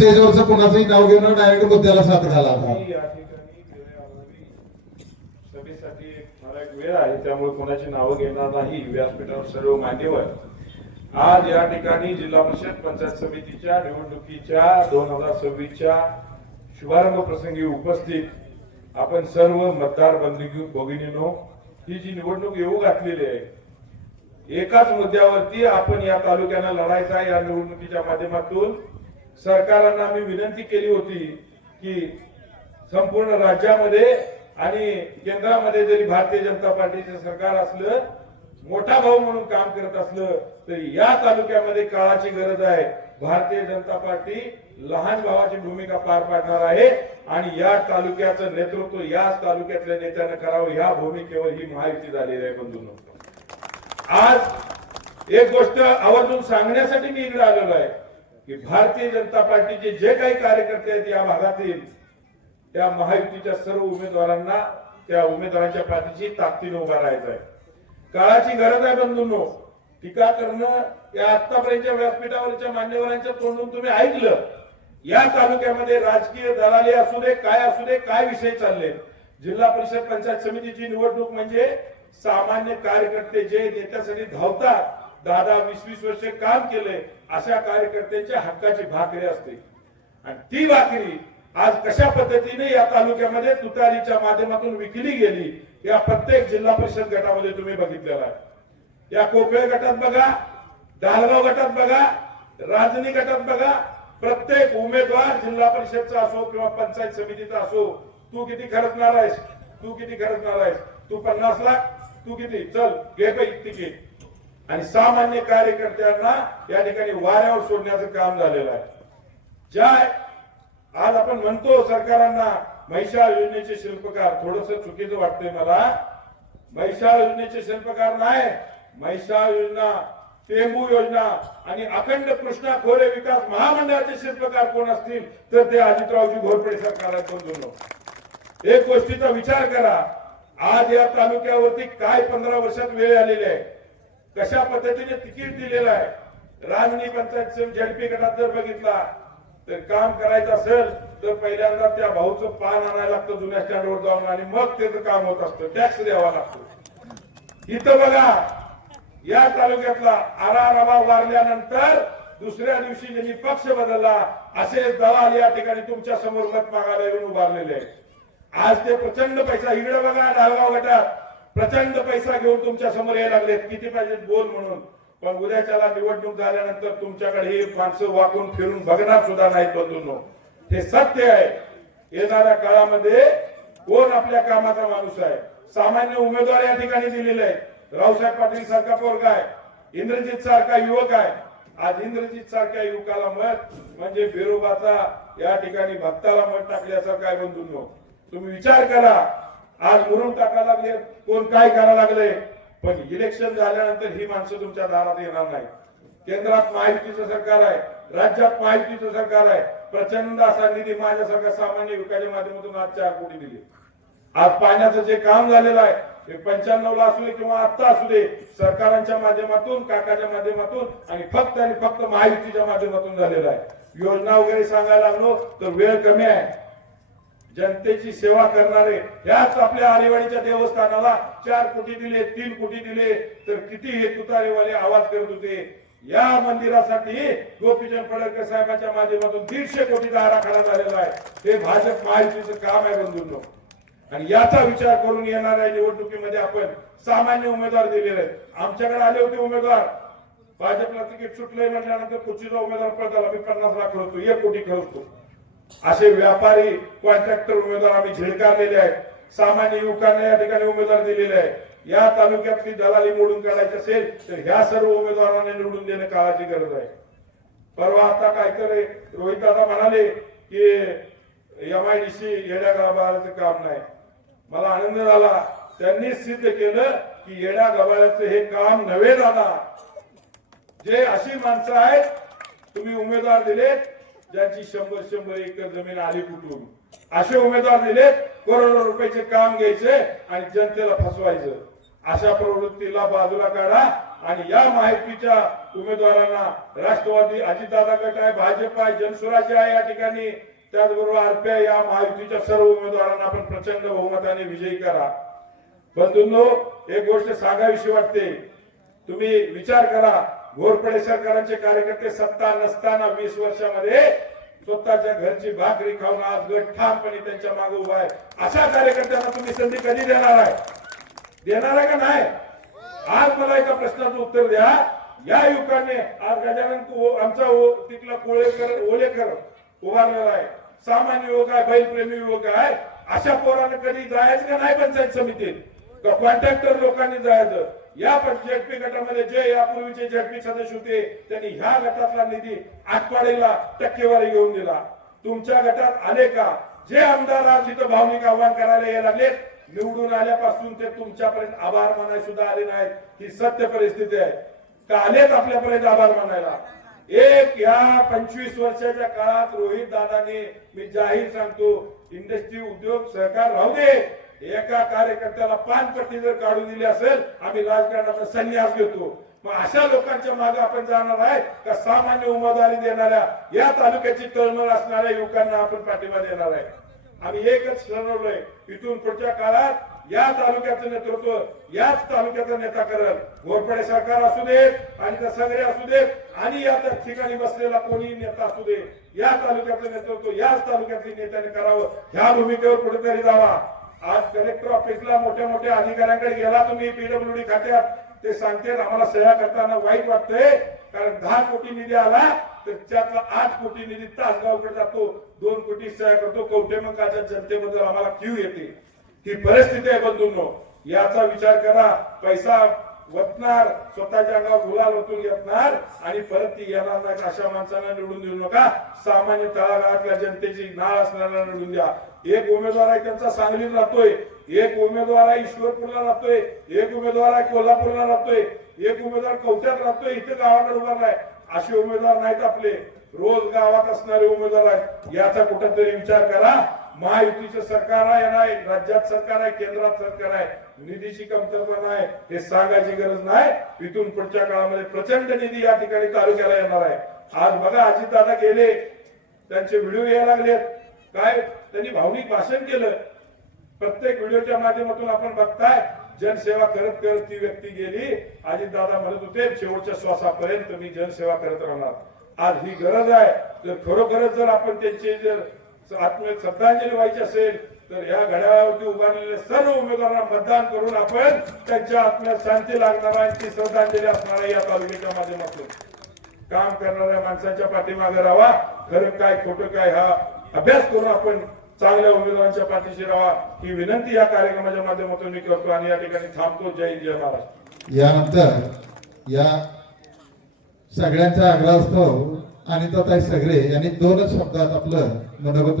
स्टेजवरचं कोणाचंही नाव घेऊन डायरेक्ट मुद्द्याला साथ घाला. या ठिकाणी सभेसाठी मला एक वेळ आहे, त्यामुळे कोणाची नावं घेणार नाही. व्यासपीठावर सर्व मान्यवर आज या ठिकाणी जिल्हा परिषद पंचायत समितीच्या निवडणुकीच्या 2026च्या शुभारंभ प्रसंगी उपस्थित आपण सर्व मतदार भगिनींनो, ही जी निवडणूक येऊ घातलेली आहे, एकाच मुद्द्यावरती आपण या तालुक्यानं लढायचा आहे. या निवडणुकीच्या माध्यमातून सरकारांना आम्ही विनंती केली होती की संपूर्ण राज्यामध्ये आणि केंद्रामध्ये जरी भारतीय जनता पार्टीचे सरकार असलं, मोठा भाऊ म्हणून काम करत असलं, तरी या तालुक्यामध्ये काळाची गरज आहे. भारतीय जनता पार्टी लहान भावाची भूमिका पार पाडणार आहे आणि या तालुक्याचं नेतृत्व याच तालुक्यातल्या नेत्यानं करावं, ह्या भूमिकेवर ही महायुती झालेली आहे. बंधूंनो, आज एक गोष्ट आवर्जून सांगण्यासाठी मी इकडे आलेलो आहे की भारतीय जनता पार्टीचे जे काही कार्यकर्ते आहेत या भागातील, त्या महायुतीच्या सर्व उमेदवारांना त्या उमेदवारांच्या पाठीशी ताकदीने उभा राहायचं आहे. काळाची गरज आहे. बंधूंनो, टीका करणं या आतापर्यंतच्या व्यासपीठावरच्या मान्यवरांच्या तोंडून तुम्ही ऐकलं. या तालुक्यामध्ये राजकीय दलाली असू दे, काय विषय चालले. जिल्हा परिषद पंचायत समितीची निवडणूक म्हणजे सामान्य कार्यकर्ते जे नेत्यासाठी धावतात, 10-20 वर्ष काम केले, अशा कार्यकर्त्यांच्या हक्काची भाकरी असते. आणि ती भाकरी आज कशा पद्धतीने या तालुक्यामध्ये तुतारीच्या माध्यमातून विकली गेली, या प्रत्येक जिल्हा परिषद गटामध्ये तुम्ही बघितलेला आहे. या कोकळे गटात बघा, दालगाव गटात बघा, राजनी गटात बघा, प्रत्येक उमेदवार जिल्हा परिषदचा असो किंवा पंचायत समितीचा असो, तू किती खर्चणार आहेस, तू किती खर्चणार आहेस, तू 50 लाख, तू किती, चल घे काही तिकीट. आणि सामान्य कार्यकर्त्यांना या ठिकाणी वाऱ्यावर सोडण्याचं काम झालेलं आहे. ज्या आज आपण म्हणतो सरकारांना म्हैसाळ योजनेचे शिल्पकार, थोडस चुकीचं वाटतंय मला. म्हैसाळ योजनेचे शिल्पकार नाही, म्हैसाळ योजना, टेंबू योजना आणि अखंड कृष्णा खोरे विकास महामंडळाचे शिल्पकार कोण असतील तर ते अजितरावजी घोरपडे सरकार आहेत. बंधूंनो, एक गोष्टीचा विचार करा. आज या तालुक्यावरती काय 15 वर्षात वेळ आलेली आहे, कशा पद्धतीने तिकीट दिलेलं आहे. राजनी पंचायत झडपी गटात जर बघितला तर काम करायचं असेल तर पहिल्यांदा त्या भाऊचं पान आणायला लागतं जुन्या स्टँडवर जाऊन, आणि मग त्याचं काम होत असतं, टॅक्स द्यावा लागतो. इथं बघा, या तालुक्यातला आराराबा वारल्यानंतर दुसऱ्या दिवशी ज्यांनी पक्ष बदलला असे दलाल या ठिकाणी तुमच्या समोर मत मागायला येऊन उभारलेले आहेत. आज ते प्रचंड पैसा, इकडे बघा डाळगाव गटात प्रचंड पैसा घेऊन तुमच्या समोर यायला लागलेत, किती पाहिजे बोल म्हणून. पण उद्याच्याला निवडणूक झाल्यानंतर तुमच्याकडे ही माणसं वाकून फिरून बघणार सुद्धा नाहीत. बंधूंनो, हे सत्य आहे. येणाऱ्या काळामध्ये कोण आपल्या कामाचा माणूस आहे. सामान्य उमेदवार या ठिकाणी दिलेले आहेत. रावसाहेब पाटील सारखा पोरगा आहे, इंद्रजित सारखा युवक आहे. आज इंद्रजित सारख्या युवकाला मत म्हणजे बिरोबाचा या ठिकाणी भक्ताला मत टाकल्यासारखं आहे. बंधूंनो, तुम्ही विचार करा. आज मुरुम टाकायला लागले, कोण काय करायला लागले, पण इलेक्शन झाल्यानंतर ही माणसं तुमच्या दारात येणार नाही. केंद्रात महायुतीचं सरकार आहे, राज्यात महायुतीचं सरकार आहे. प्रचंड असा निधी माझ्यासारख्या सामान्य युवकाच्या माध्यमातून आज 4 कोटी दिले. आज पाण्याचं जे काम झालेलं आहे ते 95 ला असू दे किंवा आता असू दे, सरकारांच्या माध्यमातून, काकाच्या माध्यमातून आणि फक्त महायुतीच्या माध्यमातून झालेलं आहे. योजना वगैरे सांगायला लागलो तर वेळ कमी आहे. जनतेची सेवा करणारे याच आपल्या आरेवाडीच्या देवस्थानाला 4 कोटी दिले, 3 कोटी दिले, तर किती हे तुतारेवाले आवाज करत होते. या मंदिरासाठी गोपीचंद पडळकर साहेबांच्या माध्यमातून 150 कोटीचा आराखडा झालेला आहे. हे भाजप महायुतीचं काम आहे. बंधूंनो, आणि याचा विचार करून येणाऱ्या निवडणुकीमध्ये आपण सामान्य उमेदवार दिलेले आहेत. आमच्याकडे आले होते उमेदवार, भाजपला तिकीट सुटलंय म्हटल्यानंतर कुठचा उमेदवार पळताला मी 50 लाख खर्चतो, 1 कोटी खर्चतो. असे व्यापारी, कॉन्ट्रॅक्टर उमेदवार आम्ही झिडकारलेले आहेत. सामान्य युवकांना या ठिकाणी उमेदवार दिलेले आहे. या तालुक्यातली दलाली मोडून काढायची असेल तर ह्या सर्व उमेदवारांना निवडून देणं काळाची गरज आहे. परवा आता काय करे रोहित दादा म्हणाले की MIDC येड्या गाभाऱ्याचं काम नाही. मला आनंद झाला, त्यांनी सिद्ध केलं की येड्या गाभाऱ्याचं हे काम नव्हे दादा. जे अशी माणसं आहेत तुम्ही उमेदवार दिलेत ज्यांची 100 एकर जमीन आली कुठून, असे उमेदवार दिलेत करोडो रुपयाचे काम घ्यायचे आणि जनतेला फसवायचं. अशा प्रवृत्तीला बाजूला काढा आणि या माहितीच्या उमेदवारांना राष्ट्रवादी अजितदादा गट आहे, भाजप आहे, जनस्वराज्य आहे या ठिकाणी, त्याचबरोबर आरपीआय या महायुतीच्या सर्व उमेदवारांना आपण प्रचंड बहुमताने विजयी करा. बंधूंनो, एक गोष्ट सांगावीशी वाटते. तुम्ही विचार करा, घोरपडे सरकारांचे कार्यकर्ते सत्ता नसताना 20 वर्षामध्ये स्वतःच्या घरची भाकरी खाऊन आज गट ठामपणे त्यांच्या मागे उभा आहे. अशा कार्यकर्त्यांना तुम्ही संधी कधी देणार आहे? देणार आहे का नाही? आज मला एका प्रश्नाचं उत्तर द्या. या युवकाने आज गजानन आमचा तिथला ओलेकर उभारलेला आहे, सामान्य युवक आहे, बैलप्रेमी युवक आहे. अशा पोराने कधी जायचं का नाही पंचायत समितीत? का कॉन्ट्रॅक्टर लोकांनी जायचं? या झेडपी गटामध्ये जे यापूर्वीचे झेडपी सदस्य होते त्यांनी ह्या गटातला निधी आठवड्याला टक्केवारी घेऊन दिला. तुमच्या गटात आले का? जे आमदार आज इथं भावनिक आव्हान करायला यायला लागले, निवडून आल्यापासून ते तुमच्यापर्यंत आभार मानायला सुद्धा आले नाहीत. ही सत्य परिस्थिती आहे. का आलेत आपल्यापर्यंत आभार मानायला? एक या 25 वर्षाच्या काळात रोहित दादाने, मी जाहीर सांगतो, इंडस्ट्री उद्योग सहकार राहू दे, एका कार्यकर्त्याला पानपट्टी जर काढून दिली असेल, आम्ही राजकारणाचा संन्यास घेतो. मग अशा लोकांच्या मागे आपण जाणार आहे का? सामान्य उमेदवारी देणाऱ्या या तालुक्याची तळमळ असणाऱ्या युवकांना आपण पाठिंबा देणार आहे? आम्ही एकच ठरवलंय, इथून पुढच्या काळात या तालुक्याचं नेतृत्व याच तालुक्याचा नेता करेल. घोरपडे सरकार असू देत आणि त्या सगळे असू देत आणि या ठिकाणी बसलेला कोणी नेता असू दे, या तालुक्याचं नेतृत्व याच तालुक्यातील नेत्याने करावं. ह्या भूमिकेवर कुठेतरी जावा. आज कलेक्टर ऑफिसला मोठ्या मोठ्या अधिकाऱ्यांकडे गेला तुम्ही, पीडब्ल्यूडी खात्यात, ते सांगते आम्हाला सह्या करताना वाईट वाटतंय, कारण 10 कोटी निधी आला तर त्यातला 8 कोटी निधी तासगावकडे जातो, 2 कोटी सह्या करतो. कवठेमंकाच्या जनतेबद्दल आम्हाला क्यू येते. ही परिस्थिती आहे बंधूंनो, याचा विचार करा. पैसा वतणार, स्वतःच्या अंगावर गुलाल ओतून घेतणार आणि परत ती येणार नाही. अशा माणसांना निवडून देऊ नका. सामान्य तळागाळातल्या जनतेची नाळ असणाऱ्यांना निवडून द्या. एक उमेदवार आहे त्यांचा सांगलीत राहतोय, एक उमेदवार आहे ईश्वरपूरला राहतोय, एक उमेदवार आहे कोल्हापूरला राहतोय, एक उमेदवार कवठ्यात राहतोय, इथे गावाकडे उभारला आहे. असे उमेदवार नाहीत आपले, रोज गावात असणारे उमेदवार आहेत. याचा कुठेतरी विचार करा. महायुतीचं सरकार आहे, राज्यात सरकार आहे, केंद्रात सरकार आहे, निधीची कमतरता नाही हे सांगायची गरज नाही. इथून पुढच्या काळामध्ये प्रचंड निधी या ठिकाणी तालुक्याला येणार आहे. आज बघा, अजितदादा गेले, त्यांचे व्हिडिओ यायला लागलेत. काय त्यांनी भावनिक भाषण केलं. प्रत्येक व्हिडिओच्या माध्यमातून आपण बघताय, जनसेवा करत करत ती व्यक्ती गेली. अजितदादा म्हणत होते शेवटच्या श्वासापर्यंत मी जनसेवा करत राहणार. आज ही गरज आहे. जर खरोखरच जर आपण त्यांची जर आत्मीय श्रद्धांजली व्हायची असेल तर या घड्याळावरती उभारलेल्या सर्व उमेदवारांना मतदान करून आपण त्यांच्या आत्म्यात शांती लागणार आहे, ती श्रद्धांजली असणार आहे. या तालुक्याच्या माध्यमातून काम करणाऱ्या माणसांच्या पाठीमागे राहा. खरं काय खोटं काय हा अभ्यास करून आपण चांगल्या उमेदवारांच्या पाठीशी राहा, ही विनंती या कार्यक्रमाच्या माध्यमातून मी करतो आणि या ठिकाणी थांबतो. जय हिंद, जय महाराष्ट्र. यानंतर या सगळ्यांच्या आग्रहास्तव अनिताताई सगळे यांनी 2च शब्दात आपलं मनोगत व्यक्त